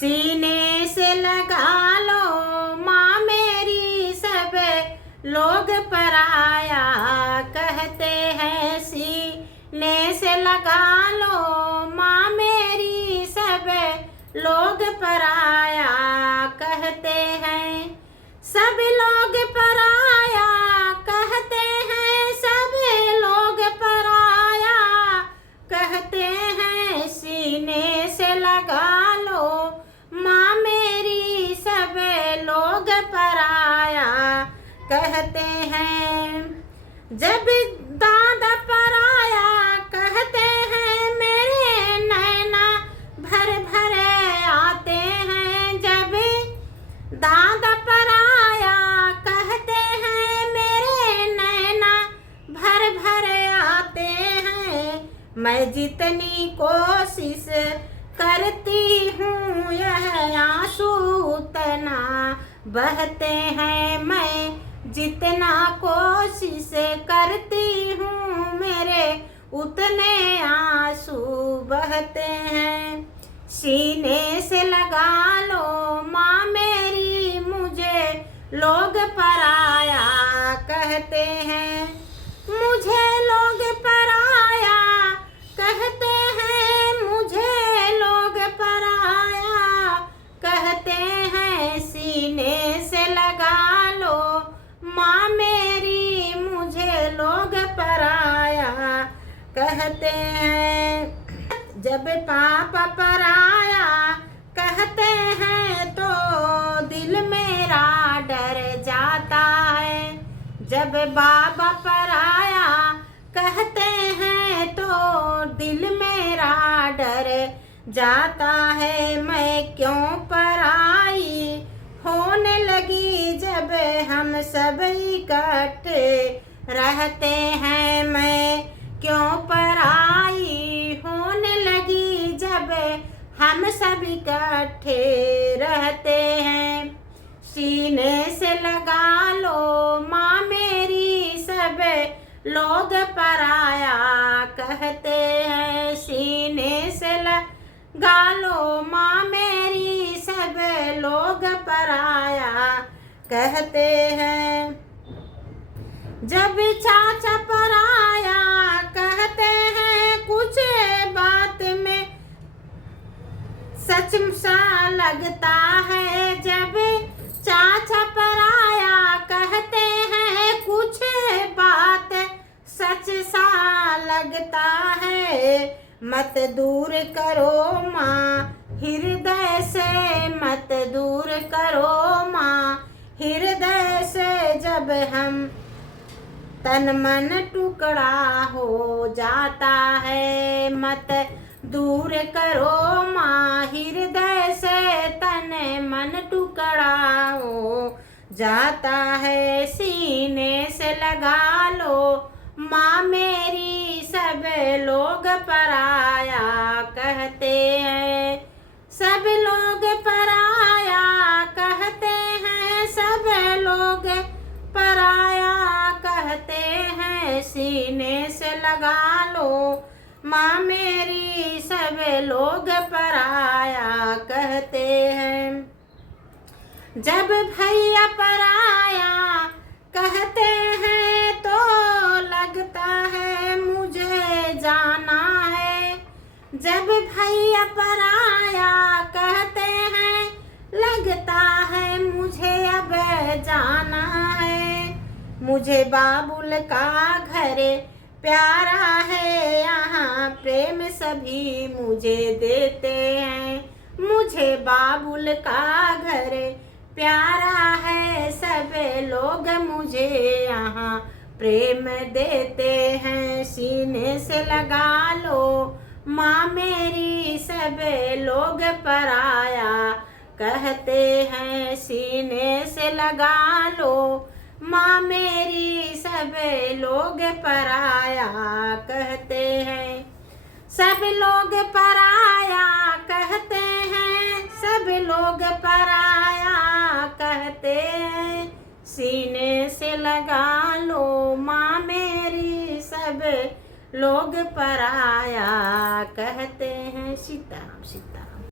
सीने से लगा लो माँ मेरी, सब लोग पराया कहते हैं। सीने से लगा लो माँ मेरी, सब लोग पराया कहते हैं। सब लोग पराया कहते हैं, सब लोग पराया कहते हैं। सीने से लगा लो माँ मेरी, सब लोग पराया कहते हैं। जब दादा पराया कहते हैं, मेरे नैना भर भर आते हैं। जब दादा पराया कहते हैं, मेरे नैना भर भर आते हैं। मैं जितनी कोशिश करती हूँ, यह आंसू उतना बहते हैं। मैं जितना कोशिश करती हूँ, मेरे उतने आंसू बहते हैं। सीने से लगा लो माँ मेरी, मुझे लोग पराया कहते हैं। मुझे लोग पराया कहते हैं, मुझे लोग पराया कहते हैं। सीने से लगा लो माँ मेरी, मुझे लोग पराया कहते हैं। जब पापा पराया कहते हैं, तो दिल मेरा डर जाता है। जब बाबा पराया कहते हैं, तो दिल मेरा डर जाता है। मैं क्यों पराई होने लगी, जब हम सब इकट्ठे रहते हैं। मैं क्यों पराई होने लगी, जब हम सब इकट्ठे रहते हैं। सीने से लगा लो माँ मेरी, सब लोग पराया कहते हैं। सीने से लगा लो माँ मेरी, सब लोग पराया कहते हैं। जब चाचा पराया कहते हैं, कुछ बात में सच सा लगता है। जब चाचा पराया कहते हैं, कुछ बात सच सा लगता है। मत दूर करो माँ हृदय से, मत दूर करो माँ हृदय से। जब हम तन मन टुकड़ा हो जाता है, मत दूर करो माँ हृदय से। तन मन टुकड़ा हो जाता है। सीने से लगा लो माँ मेरी, सब लोग पराया कहते हैं। सब लोग पराया कहते हैं, सब लोग पराया कहते हैं। सीने से लगा लो माँ मेरी, सब लोग पराया कहते हैं। जब भैया पराया कहते हैं, तो लगता है मुझे जाना है। जब भैया पराया कहते हैं, लगता है मुझे अब जाना है। मुझे बाबुल का घर प्यारा है, यहाँ प्रेम सभी मुझे देते हैं। मुझे बाबुल का घर प्यारा है, सब लोग मुझे यहाँ प्रेम देते हैं। सीने से लगा लो माँ मेरी, सब लोग पराया कहते हैं। सीने से लगा लो माँ मेरी, सब लोग पराया कहते हैं। सब लोग पराया कहते हैं, सब लोग पराया कहते हैं। सीने से लगा लो माँ मेरी, सब लोग पराया कहते हैं। सीताराम सीताराम।